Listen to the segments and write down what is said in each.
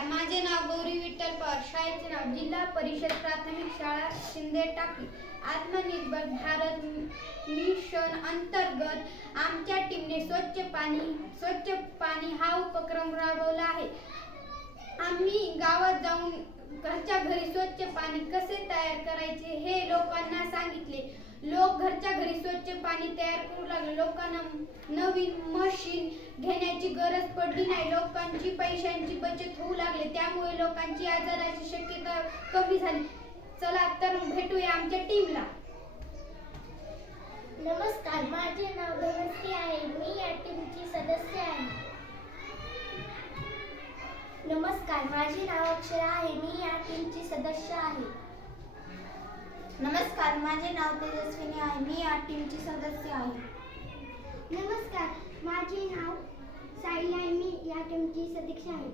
नमस्कार, माझे नाव गौरी विठ्ठल पवार. शाळेचे नाव जिल्हा परिषद प्राथमिक शाळा शिंदे टाकळी. आत्मनिर्भर भारत मिशन अंतर्गत आमच्या टीमने स्वच्छ पाणी हा उपक्रम राबवला आहे. आम्ही गावात जाऊन घरच्या घरी स्वच्छ पाणी कसे तयार करायचे हे लोकांना सांगितले. लोक घरच्या घरी स्वच्छ पाणी तयार करू लागले. लोकांना नवीन मशीन घेण्याची गरज पडली नाही. लोकांची पैशांची बचत होऊ लागली. त्यामुळे लोकांची आजाराची शक्यता कमी झाली. चला तर भेटूया आमच्या टीमला. नमस्कार, माझे नाव धनश्री आहे. मी या टीमची सदस्य आहे. नमस्कार, माझे नाव अक्षरा आहे. मी या टीमची सदस्य आहे. नमस्कार, माझे नाव तेजस्विनी आहे. मी या टीमची सदस्य आहे. नमस्कार, माझे नाव साई आहे. मी या टीमची सदस्य आहे.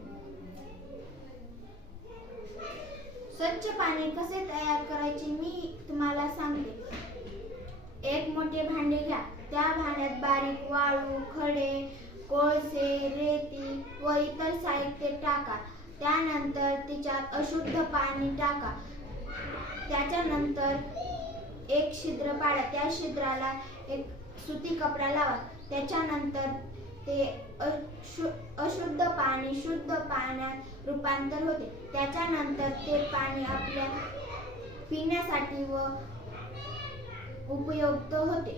स्वच्छ पाणी कसे तयार करायचे मी तुम्हाला सांगते. एक मोठे भांडे घ्या. त्या भांड्यात बारीक वाळू, खडे, कोळसे, रेती व इतर साहित्य टाका. त्यानंतर तिच्यात अशुद्ध पाणी टाका. त्याच्यानंतर एक छिद्र पाडा. त्या छिद्राला एक सुती कपडा लावा. त्याच्यानंतर ते अशुद्ध पाणी शुद्ध पाण्यात रूपांतर होते. त्याच्यानंतर ते पाणी आपल्या पिण्यासाठी व उपयुक्त होते.